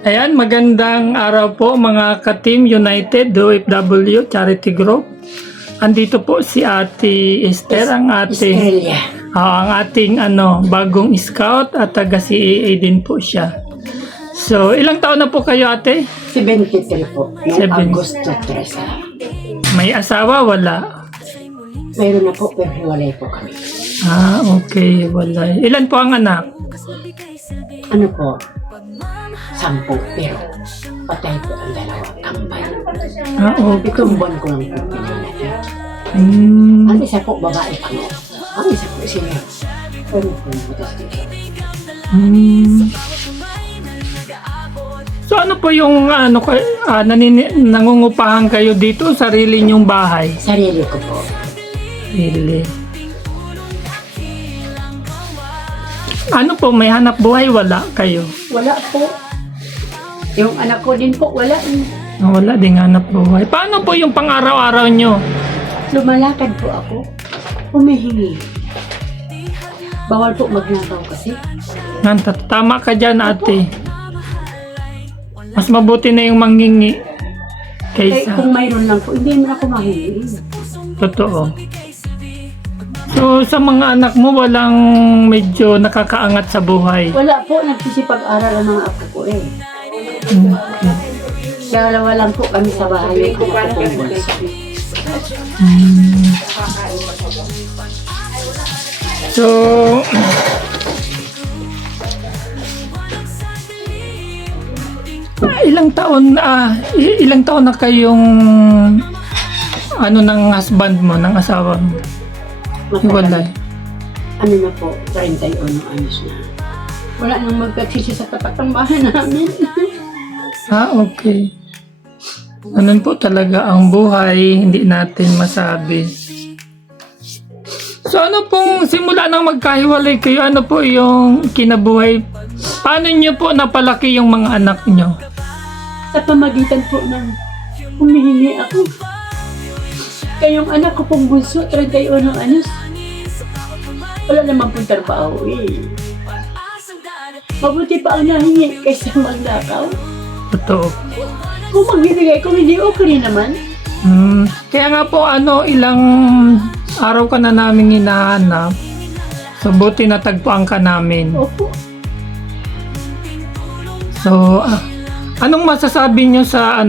Ayan, magandang araw po mga ka-Team United OFW Charity Group. Andito po si Ate Esther, ang ating ang ating bagong scout at taga CAA din po siya. So, ilang taon na po kayo, Ate? 73 po. Noong 70. Agosto 13. May asawa, wala? Mayroon na po, pero hiwalay po kami. Okay, wala. Ilan po ang anak? Ano po? 10, pero patay po ang dalawa, kambay. Okay. 7 buwan ko lang po pinanatay. Hmm. Ang isa po, babae pa mo. Ang isa po, senior. Pero po, butas dito. So ano po yung nangungupahan kayo dito, sarili nyong bahay? Sarili ko po. Really? Ano po, may hanap buhay, wala kayo? Wala po. Yung anak ko din po, wala. Wala ding hanap buhay. Paano po yung pang-araw-araw nyo? Lumalakad po ako. Humihingi. Bawal po magnakaw kasi. Tama ka dyan, Ate. Mas mabuti na yung manghingi Eh, kaysa. kung mayroon lang po, hindi naman ako mahingi. Totoo. So, sa mga anak mo, walang medyo nakakaangat sa buhay. Wala po, nagsisipag-aral ang mga apo ko eh. Okay. Dalawa lang po kami sa bahay. Yung anak ko pong bunso. So, ilang taon na kayong ng husband mo, ng asawa mo? Hiwalay. Ano na po, 31 anos na. Wala nang magkagsisi sa tapat ng bahay namin. Okay. Ganun po talaga ang buhay, hindi natin masabi. So ano pong simula nang magkahiwalay kayo, ano po yung kinabuhay? Paano nyo po napalaki yung mga anak nyo? Sa pamagitan po ng humihingi ako. Kayong anak ko pong bunso, 31 anos. Wala naman pong trabaho eh. Mabuti pa ang nahingi kaysa magnakaw. Totoo. Kung magbibigay, kung hindi, okay naman. Kaya nga po ilang araw ka na namin hinahanap. So buti natagpuan ka namin. Opo. So anong masasabi nyo sa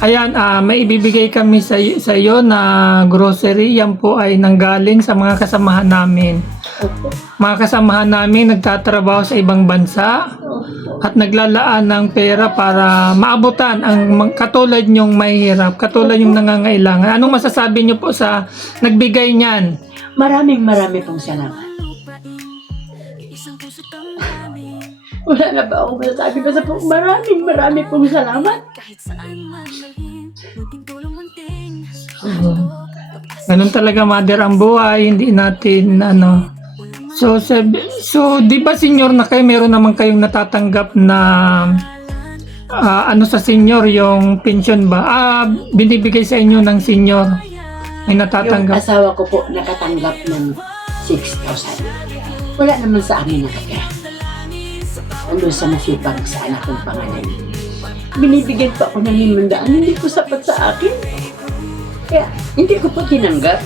Ayan, may ibibigay kami sa iyo na grocery. Yan po ay nanggaling sa mga kasamahan namin. Opo. Mga kasamahan namin nagtatrabaho sa ibang bansa at naglalaan ng pera para maabutan ang katulad nyong mahihirap, katulad yung nangangailangan. Anong masasabi nyo po sa nagbigay niyan? Maraming pong salamat. Wala na ba ako masasabi? Basta po, maraming pong salamat. Ganun talaga, mother, ang buhay. Hindi natin So di ba senior na kayo, meron naman kayong natatanggap na sa senior, yung pension ba? Binibigay sa inyo ng senior. May Yung natatanggap. asawa ko po nakatanggap ng 6,000. Wala naman sa amin nakatira. Andun sa masipag sa anak kong pangalan. Binibigyan pa ako ng 500. Hindi po sapat sa akin. Kaya hindi ko po tinanggap.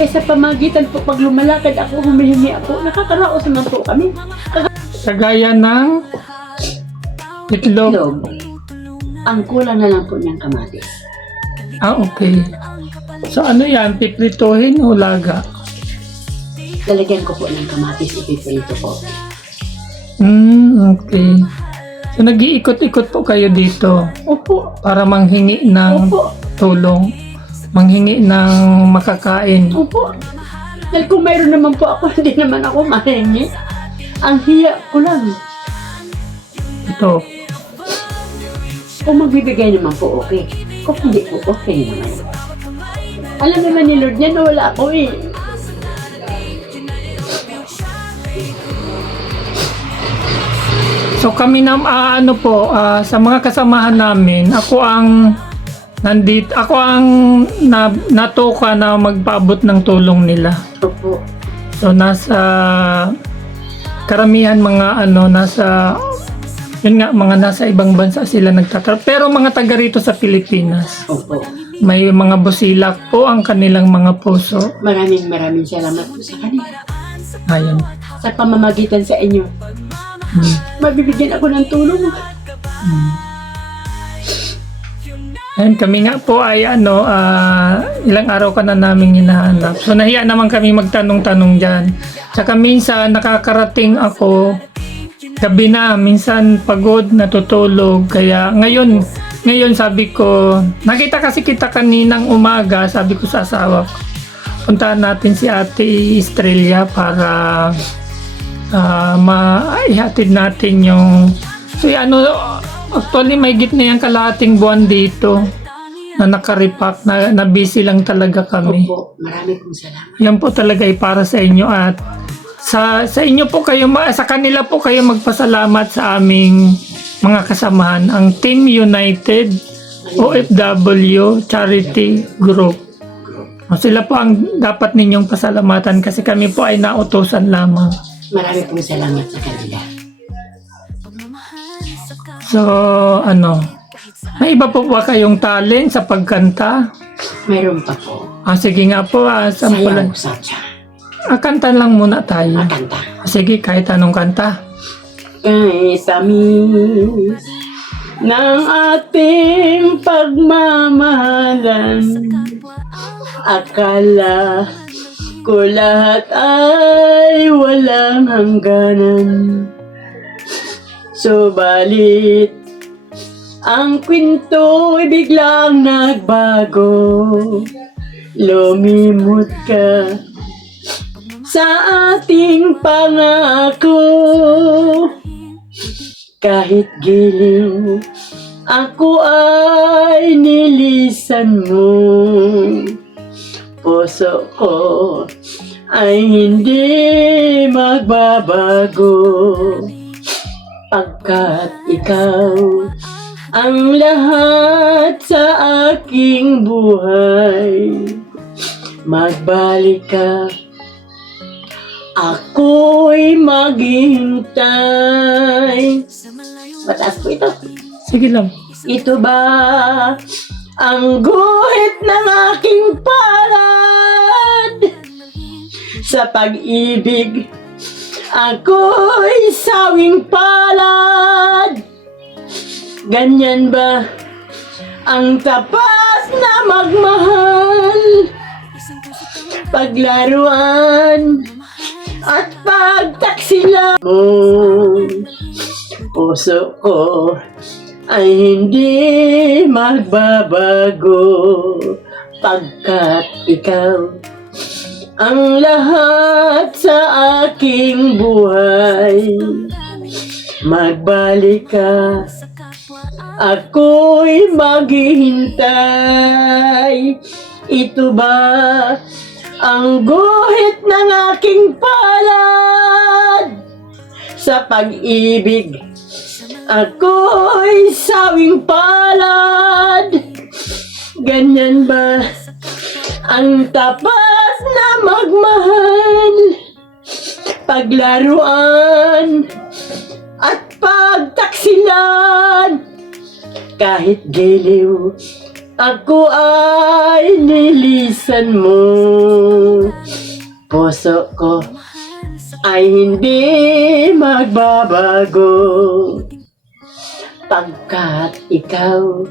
Eh sa pamagitan po pag lumalakad ako, humihingi ako, nakakaraos naman po kami. Kagaya ng itlog. Itlog. Ang kulang na lang po niyang kamatis. Okay. So ano yan? Piprituhin o laga? Lalagyan ko po ng kamatis, ipiprito po. Okay. So nag-iikot-ikot po kayo dito Opo. para manghingi ng Opo. tulong, manghingi ng makakain. Opo. Dahil kung mayroon naman po ako, hindi naman ako mahingi. Ang hiya ko lang. Ito. Kung magbibigay naman po, okay. Kung hindi po, okay naman. Alam naman ni Lord yan na wala ako eh. So kami sa mga kasamahan namin, ako ang natuka na magpaabot ng tulong nila. Opo. So nasa karamihan mga nasa Yun nga, mga nasa ibang bansa sila nagtatrabaho. Pero mga taga rito sa Pilipinas, Opo. may mga busilak po ang kanilang mga puso. Maraming salamat po sa kanila. Ayun. Sa pamamagitan sa inyo, mabibigyan ako ng tulong. Ayun, kami nga po ay ilang araw ka na namin hinahanap. So nahiya naman kami magtanong-tanong dyan. Tsaka minsan nakakarating ako gabi na, minsan pagod, natutulog. Kaya ngayon sabi ko, nakita kasi kita kaninang umaga, sabi ko sa asawa ko, puntahan natin si Ate Estrella para maihatid natin yung actually may gitna yung kalahating buwan dito na nakaripak, na busy lang talaga kami. Opo, marami pong salamat. Yan po talaga ay para sa inyo at sa inyo po kayo, sa kanila po kayo magpasalamat sa aming mga kasamahan, ang Team United OFW Charity Group. Sila po ang dapat ninyong pasalamatan kasi kami po ay nautosan lamang. Marami pong salamat sa kanila. So, may iba po ba kayong talent sa pagkanta? Mayroon pa po. Sige nga po, sampulan. Sayaw, satya. Kanta lang muna tayo. Makanta. Sige, kahit anong kanta. Kay tamis ng ating pagmamahalan, akala ko lahat ay walang hangganan. Subalit, ang kwinto'y biglang nagbago. Lumimot ka sa ating pangako. Kahit giliw, ako ay nilisan mo. Puso ko ay hindi magbabago. Pagkat ikaw ang lahat sa aking buhay. Magbalik ka, ako'y maghihintay. Mataas po ito. Sige lang. Ito ba ang guhit ng aking palad? Sa pag-ibig, ako'y sawing palad. Ganyan ba ang tapat na magmahal? Paglaruan at pagtaksila mo. Puso ko ay hindi magbabago. Pagkat ikaw ang lahat sa aking buhay. Magbalik ka, ako'y maghihintay. Ito ba ang guhit ng aking palad? Sa pag-ibig, ako'y sawing palad. Ganyan ba ang tapat na magmahal? Paglaruan at pagtaksilan. Kahit giliw, ako ay nilisan mo. Puso ko ay hindi magbabago. Pagkat ikaw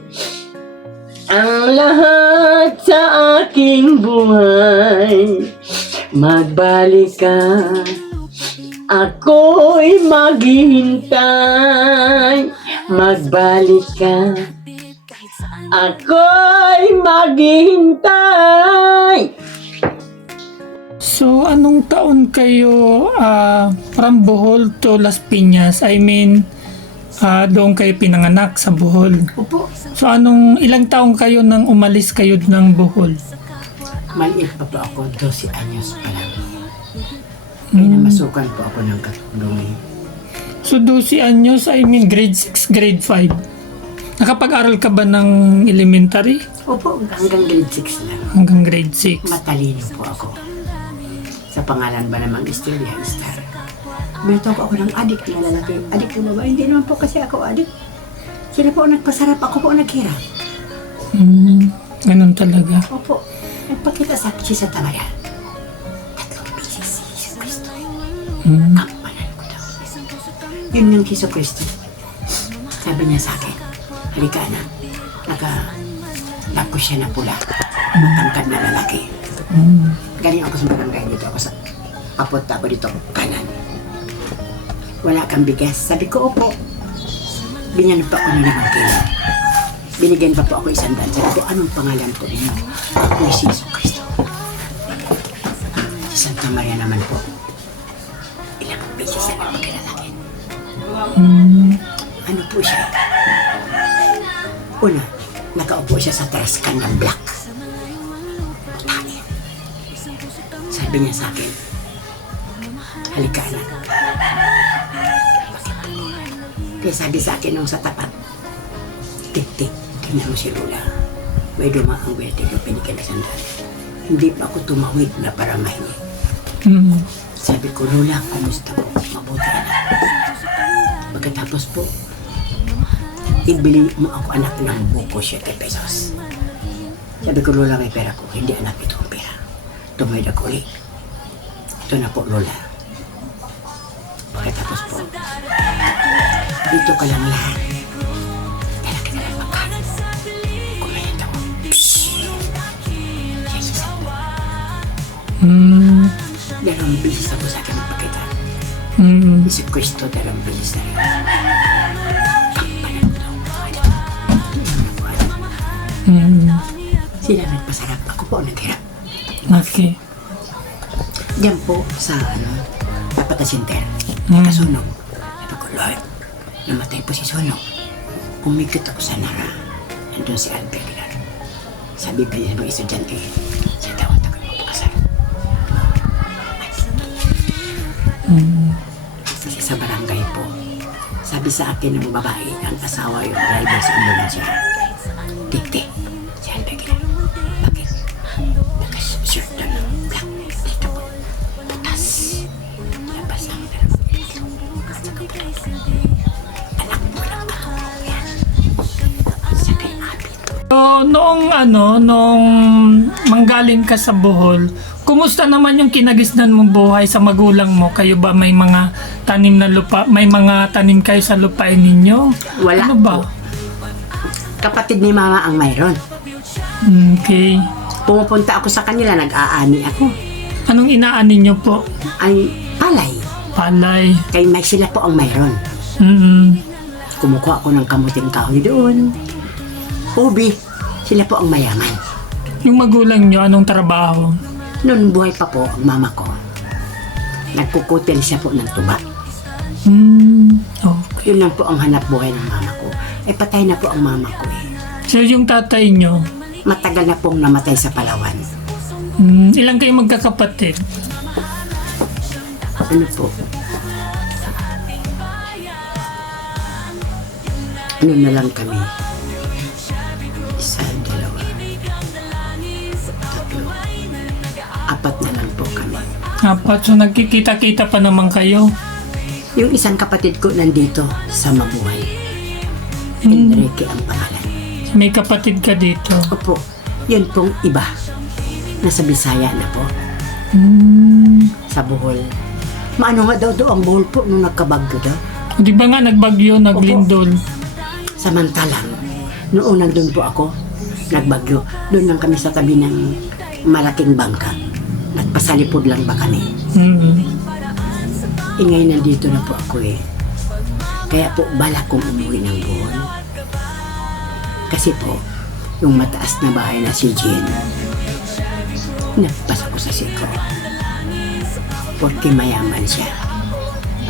ang lahat sa aking buhay. Magbalik ka, ako'y maghihintay. Magbalik ka, ako'y maghihintay. So, anong taon kayo from Bohol to Las Piñas? I mean, doon kayo pinanganak sa Bohol. Opo. So, ilang taong kayo nang umalis kayo ng Bohol? Maliit pa po ako, 12 anyos pa lang. Kaya namasukan po ako ng katulong. So, 12 anyos, I mean grade 6, grade 5. Nakapag-aral ka ba ng elementary? Opo, hanggang grade 6 lang. Hanggang grade 6. Matalino po ako. Sa pangalan ba namang Estrella Star? Binatawag ako ng adik na lalaki. Adik na babae. Hindi naman po kasi ako adik. Sila po ang nagpasarap. Ako po ang naghirap. Ganun talaga. Opo. Nagpakita sa akin sa tamayan. 3 beses si Jesu Cristo. Kampanan ko daw. Yun yung Jesu Cristo. Sabi niya sa akin, halika na. Naka-lako siya na pula. Matangkad na lalaki. Galing ako sa barangay dito. Papunta ako dito kanan. Wala kang bigas. Sabi ko, opo. Binyan pa ako ng 5 kilo. Binigyan pa po ako 100. Sabi ko, anong pangalan po ninyo? Ako si Jesu Cristo. Si Santa Maria naman po. Ilang beses na napagkalalaki. Ano po siya? Una, nakaupo siya sa traskan ng black. Tayo. Sabi niya sa akin, halika na. Kaya sabi sa akin nung sa tapat, tik-tik, tingnan mo si Lola. May dumaang wete yung pinigyan na sandali. Hindi pa ako tumawid na para mahingi. Sabi ko, Lola, kumusta po? Mabuti na. Pagkatapos po, ibili mo ako anak ng buko 7 pesos. Sabi ko, Lola, may pera ko. Hindi anak, ito ang pera. Tumayad ako ulit. Ito na po, Lola. Pagkatapos po, dito ka lang lahat. Dala ka na lang makanan. Kumain ako. Pshhh! Yes, Dalawang bisis ako sa akin magpakita. Si Cristo, dalawang bisis na rin. Kampanan ko daw. Sila nagpasarap. Ako po ang naghirap. Okay. Diyan po sa Tapata Center. Kasunog. Sabi ko, Lord, namatay po si Sunog. Umikot ako sa Nara. Nandun si Albert. Sabi ba yung mga estudyante, siya daw at ako magpakasal. Kasi sa barangay po, sabi sa akin ng babae, ang asawa yung driver sa ambulansya. Tiktik, si Albert. Bakit? Naka-shirt na ng black. Dito po. Butas. Labas ang dalawang piso. Anak mo lang ako. Yan. Sa kay Abit. So, nung manggaling ka sa Bohol, kumusta naman yung kinagisnan mong buhay sa magulang mo? Kayo ba may mga tanim na lupa? May mga tanim kayo sa lupain ninyo? Wala Ano ba? po. Kapatid ni Mama ang mayroon. Okay. Pumupunta ako sa kanila, nag-aani ako. Anong inaani nyo po? Ay, palay. Palay. Kay may sila po ang mayroon. Kumukuha ako ng kamuting kahoy doon. Ubi, sila po ang mayaman. Yung magulang nyo, anong trabaho? Noon buhay pa po ang mama ko. Nagkukutil siya po ng tuba. Okay. Yun lang po ang hanap buhay ng mama ko. Eh patay na po ang mama ko eh. So, yung tatay nyo, Matagal na pong namatay sa Palawan. ilang kayo magkakapatid? Ano po? Ano na lang kami? 1, 2, 3, 4 na lang po kami. Apat. So, nagkikita-kita pa naman kayo? Yung isang kapatid ko nandito sa Mabuhay. Enrique ang pangalan. May kapatid ka dito? Opo, yun pong iba. Nasa Bisaya na po. Sa Bohol. Maano nga daw ang Bohol po nung nagkabagyo daw. Di ba nga nagbagyo, naglindol? Samantalang, noon nandun po ako, nagbagyo. Doon lang kami sa tabi ng malaking bangka. Nagpasalipod lang ba kami? Ngayon nandito na po ako eh. Kaya po balak kong umuwi ng Bohol. Kasi po, yung mataas na bahay na si Jean, nagpasa ko sa siko. Porque mayaman siya.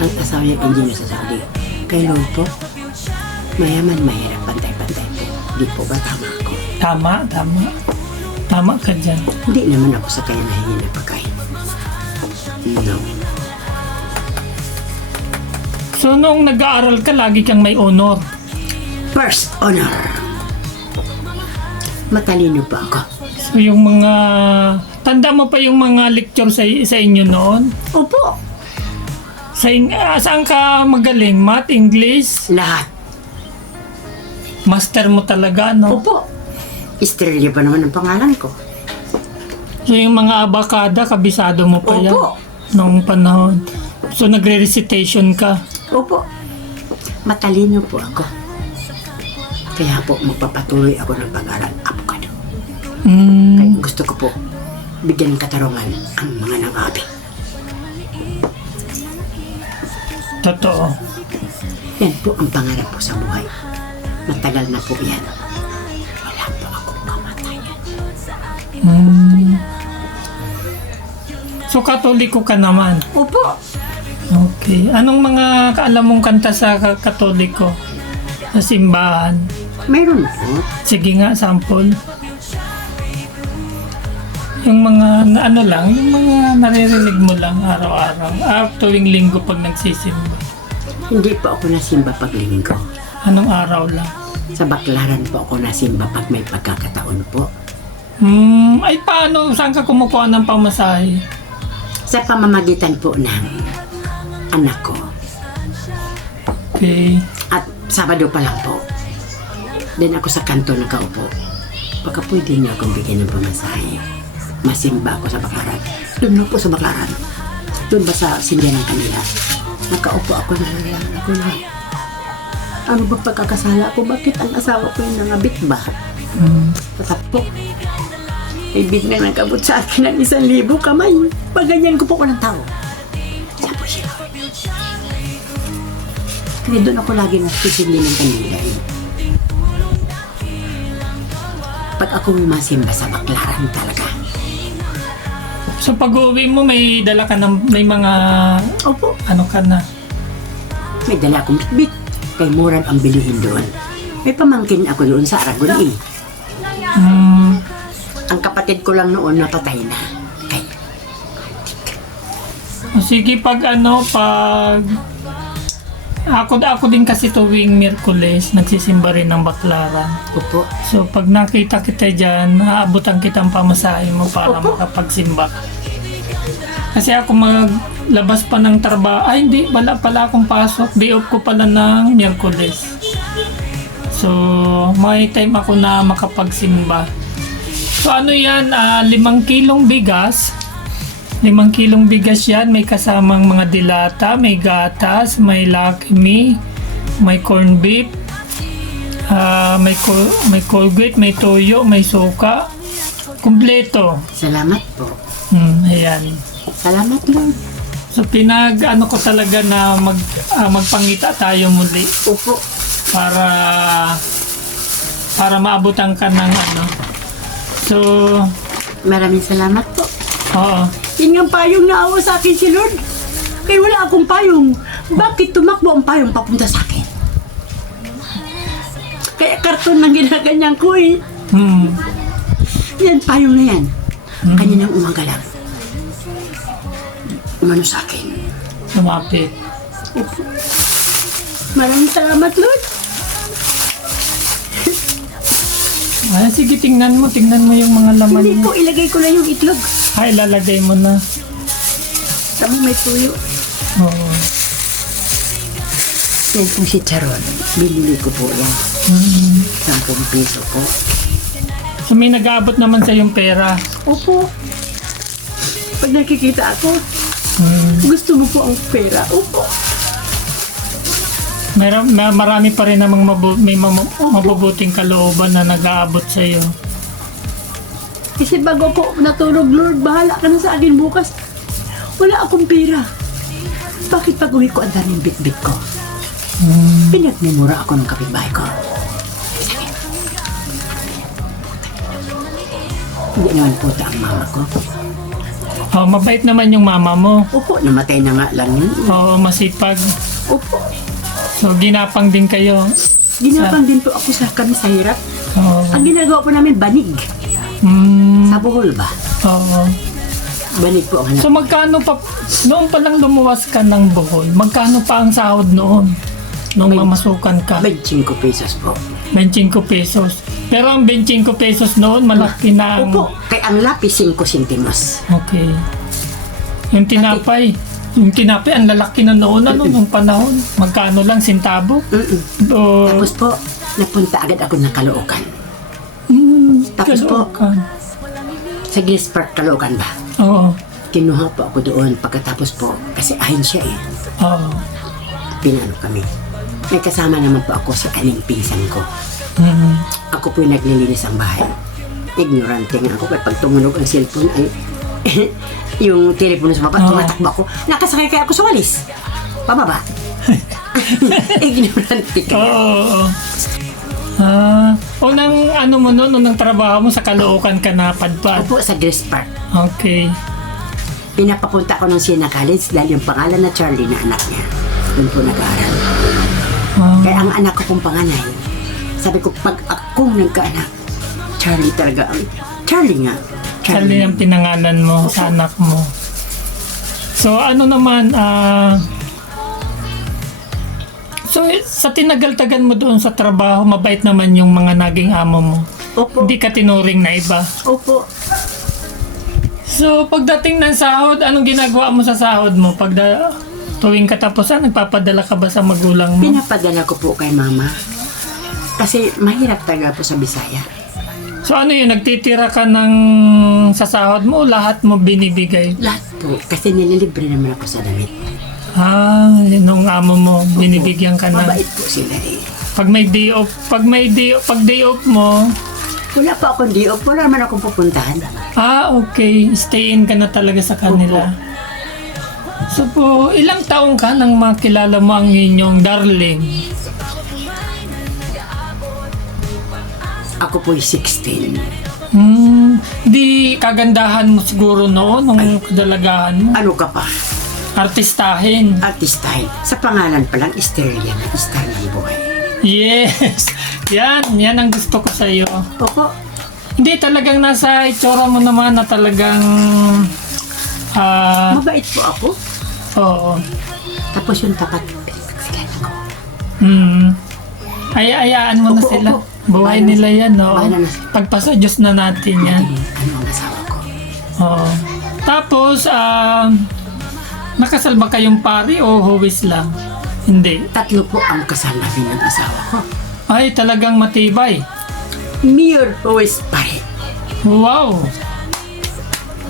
Ang asawa niya engineer sa Saudi. Kay Lord po, mayaman, mahirap, pantay-pantay po. Di po ba tama ako? Tama. Tama ka dyan. Hindi naman ako sa kanya nahingi na pagkain. No. So, nung nag-aaral ka, lagi kang may honor. First honor. Matalino pa ako. So, yung mga... Tanda mo pa yung mga lecture sa inyo noon? Opo. Saan ka magaling? Math, English? Lahat. Master mo talaga, no? Opo. Estrella pa naman ang pangalan ko. So, yung mga abakada, kabisado mo pa yan? Opo. Noong panahon. So, nagre-recitation ka? Opo. Matalino po ako. Kaya po magpapatuloy ako ng pag-aral abogado. Kaya gusto ko po bigyan ng katarungan ang mga nangabi. Totoo. Yan po ang pangarap po sa buhay. Matagal na po yan. Wala po akong kamatayan. So, katoliko ka naman? Opo. Okay. Anong mga alam mong kanta sa katoliko? Sa simbahan? Mayroon po. Sige nga, sample. Yung mga, ano lang, yung mga naririnig mo lang araw-araw. Tuwing linggo pag nagsisimba. Hindi po ako nasimba pag linggo. Anong araw lang? Sa Baklaran po ako nasimba pag may pagkakataon po. Ay paano? Saan ka kumukuha ng pamasahe? Sa pamamagitan po ng anak ko. Okay. At Sabado pa lang po. Then ako sa kanto nakaupo. Baka pwede niyo akong bigyan ng pamasahe. Masimba ako sa Baklaran. Doon na po sa Baklaran. Doon ba sa simbahan kanila? Nakaupo ako na lang. Ako na. Ano ba pagkakasala ko? Bakit ang asawa ko yung nangabit ba? Tatapok. May biglang nagkabot sa akin ng 1,000 kamay. Paganyan ko po ko ng tao. Sapo siya. Kaya doon ako lagi nagsisimli ng kanila. Pag ako masimba sa Baklaran talaga. So pag-uwi mo, may dala ka ng, may mga, Opo. ano ka na? May dala akong bitbit. Kay Moran ang bilihin doon. May pamangkin ako doon sa Aragon eh. Ang kapatid ko lang noon napatay na. Kay Sige, pag ako din kasi tuwing Miyerkules, nagsisimba rin ng Baklaran. Opo. So pag nakita kita dyan, aabutan kitang pamasahe mo para Opo. makapagsimba. Kasi ako maglabas pa ng trabaho. Ay hindi, wala pala akong pasok. Day off ko pala ng Miyerkules. So may time ako na makapagsimba. So ano yan, 5 kilong bigas. 5 kilong bigas yan. May kasamang mga dilata, may gatas, may Lucky Me, may corn beef, may Colgate, may toyo, may suka. Kumpleto. Salamat po. Ayan. Salamat Lord. So ano ko talaga na magpangita tayo muli Opo. para maabutan ka ng ano. So, Maraming salamat po. oo. Yun nga payong naawa sa akin si Lord. Kaya wala akong payong. Bakit tumakbo ang payong papunta sa akin? Kaya karton lang ginaganyan ko eh. Yan, payong na yan. Kaninang umaga lang. Umano sa akin. Lumapit. Opo. Maraming salamat, Lord. Ay, sige, tingnan mo yung mga laman Hindi mo. po, ilagay ko na yung itlog. Ay, lalagay mo na. Sabi may tuyo. Oo. Yan po si Charon. Binili ko po yan. 10 piso po. So, may nag-aabot naman sa yung pera. Opo. Pag nakikita ako, gusto mo po ang pera. Opo. Marami pa rin namang mabubuting kalooban na nag-aabot sa iyo. Kasi bago ako natulog, Lord, bahala ka na sa akin bukas. Wala akong pera. Bakit pag uwi ko ang daming bit-bit ko? Pinagmumura ako ng kapitbahay ko. Sabi, hindi naman puta ang mama ko. Oh, mabait naman yung mama mo. Opo, namatay na nga lang yun. Oo, masipag. Opo. So, ginapang din kayo. Ginapang din po ako sa kami sa hirap. Oo. Ang ginagawa po namin, banig. Sa Bohol ba? Oo. Banig po ang hanap. So, magkano pa, noon pa lang lumuwas ka ng Bohol, magkano pa ang sahod noon? Nung mamasukan ka? 25 pesos po. 25 pesos. Pero ang 25 pesos noon, malaki na ang... Opo, kay ang lapis 5 centimos. Okay. Yung tinapay, Yung tinapay, ang lalaki na noon, nung panahon. Magkano lang, sintabo? O, Tapos po, napunta agad ako ng Caloocan. Tapos po, Caloocan. sa Gilles Park, Caloocan ba? Oo. Kinuha po ako doon. Pagkatapos po, kasi ahin siya eh. Oo. Pinano kami. May kasama naman po ako sa aling pinsan ko. Mm. Ako po yung naglilinis ang bahay. Ignorante nga ako. Kaya pag tumunog ang cellphone, ay yung telepono sa baba, tumatakbo ako. Nakasakay kaya ako sa walis. Pababa. Ignorante ka. Oo. Unang ano mo noon, unang trabaho mo sa Caloocan ka na padpad. Opo, sa Gilles Park. Okay. Pinapapunta ko ng Siena College dahil yung pangalan na Charlie na anak niya. Doon po nag-aaral. Kaya ang anak ko pong panganay, sabi ko, pag akong nagkaanak, Charlie talaga ang... Charlie nga. Charlie ang pinangalan mo sa anak mo. So ano naman, so sa tinagal-tagal mo doon sa trabaho, mabait naman yung mga naging amo mo. Opo. Hindi ka tinuring na iba. Opo. So pagdating ng sahod, anong ginagawa mo sa sahod mo? Tuwing katapusan, nagpapadala ka ba sa magulang mo? Pinapadala ko po kay mama. Kasi mahirap talaga po sa Bisaya. So ano yun, nagtitira ka ng sa sahod mo o lahat mo binibigay? Lahat po. Kasi nililibre naman ako sa damit. Yun ang amo mo, binibigyan ka na. Mabait po sila eh. Pag day off mo, Wala pa akong di off. Wala naman akong pupuntahan. okay, stay in ka na talaga sa kanila. So po, ilang taong ka nang makilala mo ang inyong darling? Ako po'y 16. Di kagandahan mo siguro noon, nung kadalagahan mo. Ano ka pa? Artistahin. Artistahin. Sa pangalan pa lang, Estrella na star ng buhay. Yes! Yan ang gusto ko sa iyo. Opo. Hindi talagang nasa itsura mo naman na talagang Mabait po ako. oo. Tapos yung tapat, pinagsigan ako. Ayaan mo na Opo, sila. opo. Buhay Bahala nila yan, no? bahala na sila. Pagpasa Diyos na natin yan. Ano ang asawa ko? Oo. Tapos, nakasal ba kayong pari o huwis lang? Hindi. Tatlo po ang kasal namin ng asawa ko. Ay, talagang matibay. Mere always pare. Wow!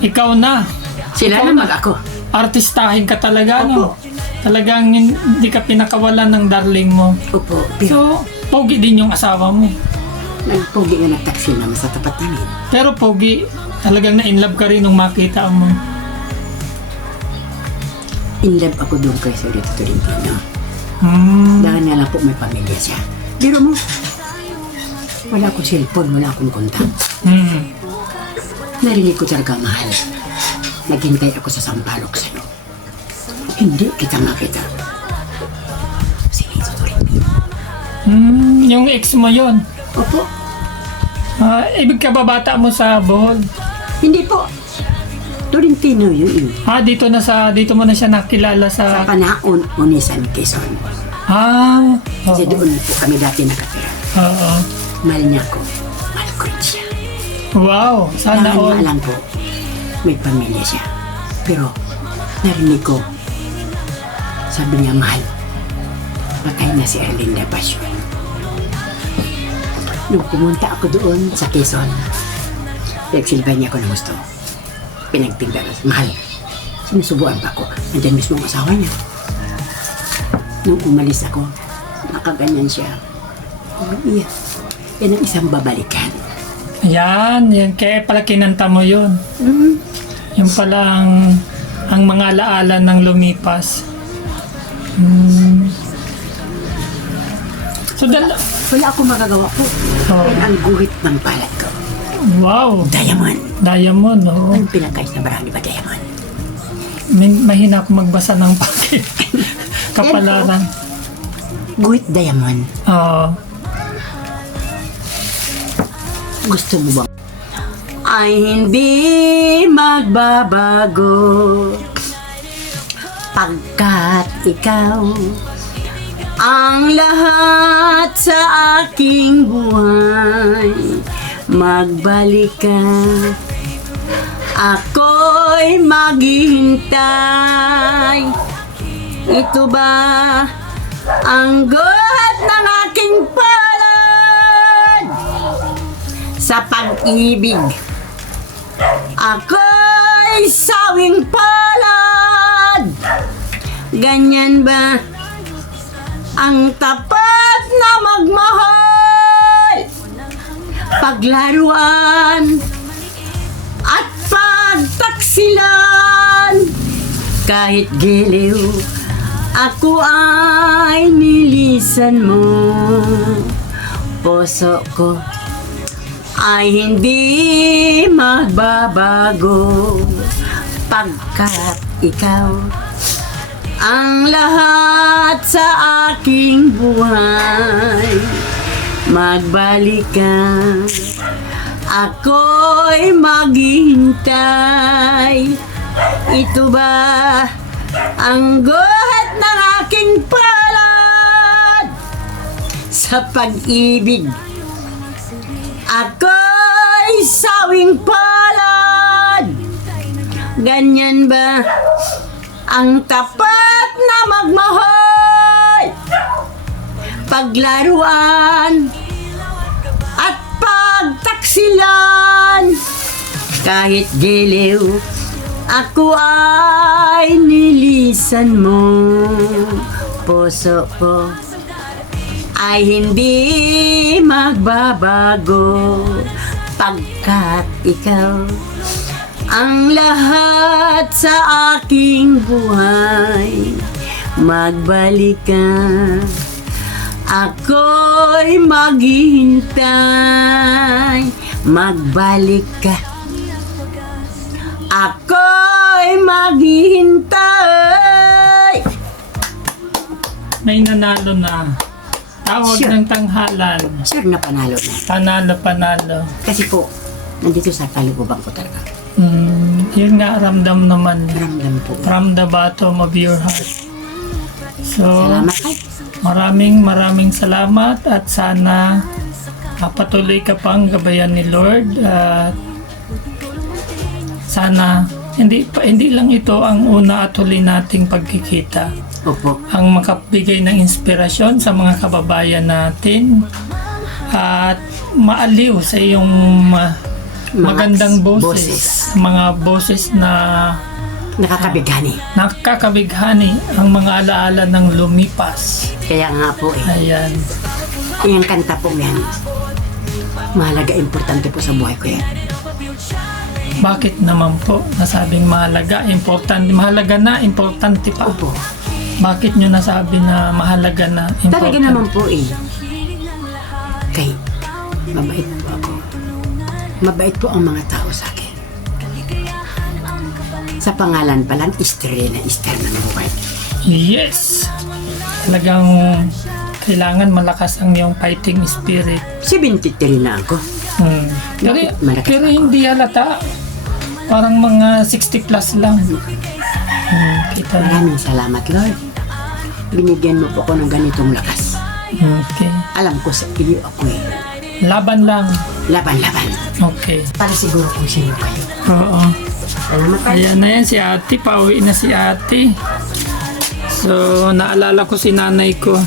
Ikaw na. Sila Ikaw naman ako. Artistahin ka talaga, no? Opo. Talagang hindi ka pinakawalan ng darling mo. Opo. Pero So, pogi din yung asawa mo. nagpogi nga ng taxi naman sa tapat namin. Pero pogi, talagang na-inlove ka rin nung makita mo. In love ako doon kay Sir Rito Tolentino. Dahil nga lang po may pamilya siya. Pero mo, wala akong cellphone, wala akong kontak. Narinig ko talaga mahal. Naghintay ako sa Sampaloc sa'yo. Hindi kita makita. Si Rito Tolentino. Yung ex mo yon. Opo. Ibig ka ba bata mo sa Bohol? Hindi po. Tolentino yun. Dito mo na siya nakilala Sa sa... Panaon, Unisan, Quezon. Kasi Oo. doon po kami dati nakatira. Oo. Mahal niya ako. Mahal ko rin siya. Wow, sana Dahil all. alam po, may pamilya siya. Pero, narinig ko, sabi niya, mahal, patay na si Erlinda Passion. Nung pumunta ako doon sa Quezon, pinagsilbahan niya ako ng gusto. Pinagpinda ko, mahal, sinusubuan pa ako. Nandiyan mismo ang asawa niya. Nung umalis ako, nakaganyan siya. Umiiyak. Yan ang isang babalikan. Yan. Kaya pala kinanta mo yun. Yung pala ang mga alaala ng lumipas. So, Wala akong magagawa po. Oo. Yan ang guhit ng palad ko. wow. Diamond. Diamond, no? Anong pinagkais na barang, di ba diamond? Mahina ako magbasa ng pakit. Kapalaran. Guhit diamond. Oo. Gusto mo ba? Ay hindi magbabago pagkat ikaw ang lahat sa aking buhay. Magbalik ka Ako'y maghihintay. Ito ba ang guhat ng aking palad? Sa pag-ibig, ako'y sawing palad. Ganyan ba ang tapat na magmahal? Paglaruan at pagtaksilan, kahit giliw, ako ay nilisan mo. Puso ko ay hindi magbabago, pagkat ikaw ang lahat sa aking buhay. Magbalik ka, ako'y maghihintay. Ito ba ang guhat ng aking palad? Sa pag-ibig, ako'y sawing palad. Ganyan ba ang tapat na magmahal? Paglaruan at pagtaksilan, kahit giliw, ako ay nilisan mo. Puso ko ay hindi magbabago, pagkat ikaw ang lahat sa aking buhay. Magbalik ka, ako'y maghihintay. Magbalik ka, ako'y maghihintay. May nanalo na. Tawag Sure. ng tanghalan. Sure na panalo na. Panalo. Kasi po, nandito sa kalooban ko talaga. Yun nga, ramdam naman. Ramdam po. From the bottom of your heart. So, Salamat ay. maraming salamat at sana patuloy ka pang gabayan ni Lord at sana hindi lang ito ang una at huli nating pagkikita. Opo. Ang makabigay ng inspirasyon sa mga kababayan natin at maaliw sa iyong magandang boses. Mga boses na Nakakabighani. nakakabighani ang mga alaala ng lumipas. Kaya nga po eh. Ayan. Yung kanta po yan. Mahalaga, importante po sa buhay ko yan. Bakit naman po nasabing mahalaga, mahalaga na, importante pa? Opo. Bakit nyo nasabi na mahalaga na, importante? Talaga naman po eh. Kay, mabait po ako. Mabait po ang mga tao sa akin. Sa pangalan pa lang, Estrella ng buhay. Yes! Talagang kailangan malakas ang iyong fighting spirit. 73 na ako. Pero, Malakas pero ako. hindi halata. Parang mga 60 plus lang. Kita na. Maraming salamat, Lord. Binigyan mo po ako ng ganitong lakas. Okay. Alam ko sa iyo ako eh. Laban lang. Laban-laban. Okay. Para siguro kung sino kayo. Oo. Salamat kayo. Ayan na yan si ate. Pauwi na si ate. So, naalala ko si nanay ko.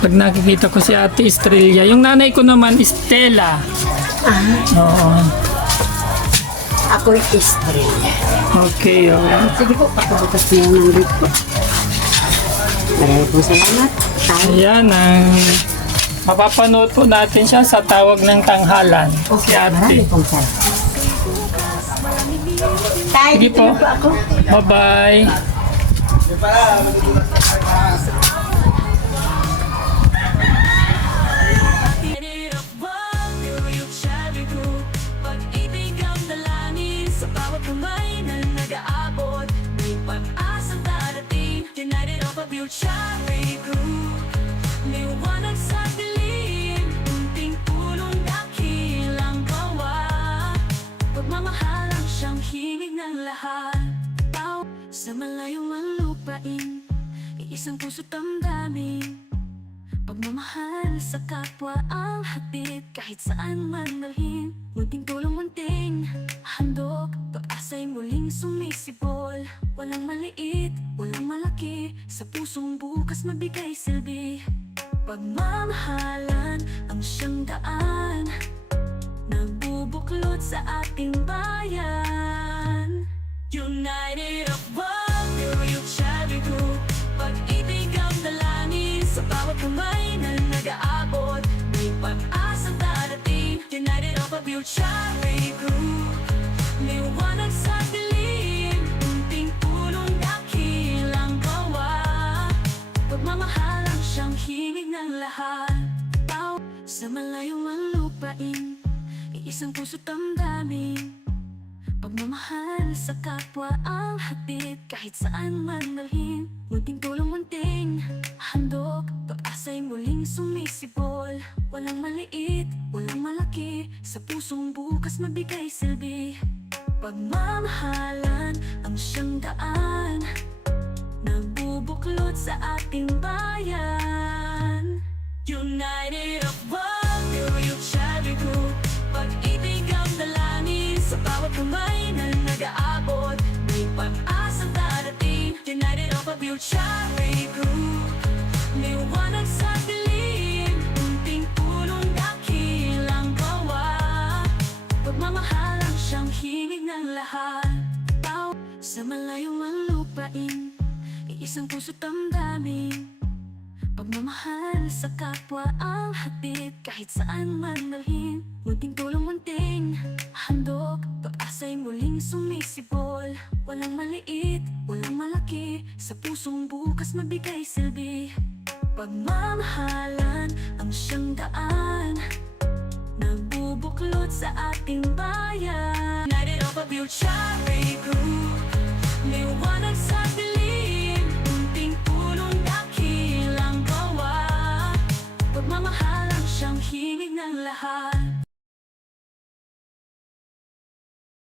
Pag nakikita ko si ate Estrella. Yung nanay ko naman, Estela. Oo. Ako'y Estrella. Okay, Sige po, papabutas niyo ng gate po. Maraming pong salamat. Tayo. Ayan ang mapapanood po natin siya sa tawag ng tanghalan. Si ate. Maraming pong salamat. Tayo, Sige dito po. na po ako. Bye-bye. Pag-ibig ang dalangin sa bawat kamay na nag-aabot. May pag-asang darating, United of a Future Group. Liwanag sa dilim, unting tulong dakilang gawa. Pagmamahal ang siyang himig ng lahat. Tao sa malayong lupain, iisang puso't damdamin. Pagmamahal sa kapwa ang hatid, kahit saan man dalhin. Munting tulong, munting handog, pag-asa'y sumisibol. Walang maliit, walang malaki, sa pusong bukas mabigay silbi. Pagmamahalan ang siyang daan, nagbubuklod sa ating bayan. United of one, we're your charity group. Pag-ibig ang dalangin sa bawat kamay na nag-aabot. May pag-asang darating, United of a Build Charity Group. Liwanag sa dilim, unting tulong dakilang gawa. Pagmamahal ang siyang hingig ng lahat. Tao sa malayong ang lupain, iisang puso't damdamin. Pagmamahal sa kapwa ang hatid, kahit saan man dalhin. Munting tulong, munting handog, pag-asa'y muling sumisibol. Walang maliit, walang malaki, sa pusong bukas mabigay silbi. Pagmamahalan ang siyang daan, nagbubuklod sa ating bayan. United of one, we're your charity group. Pag-ibig ang dalangin sa bawat kamay na nag-aabot. May pag-asang darating, United of a Build Charity Group. Liwanag sa dilim, unting tulong dakilang gawa. Pagmamahal ang siyang hingig ng lahat. Tao sa malayong ang lupain, iisang puso't damdamin. Pagmamahal sa kapwa ang hatid, kahit saan man dalhin. Munting tulong, munting handog, pag-asa'y muling sumisibol. Walang maliit, walang malaki, sa pusong bukas mabigay silbi. Pagmamahalan ang siyang daan, nagbubuklod sa ating bayan. United of a Build Charity Group. Liwanag sa dilim, unting tulong dakilang gawa. Pagmamahal ang siyang hingig ng lahat.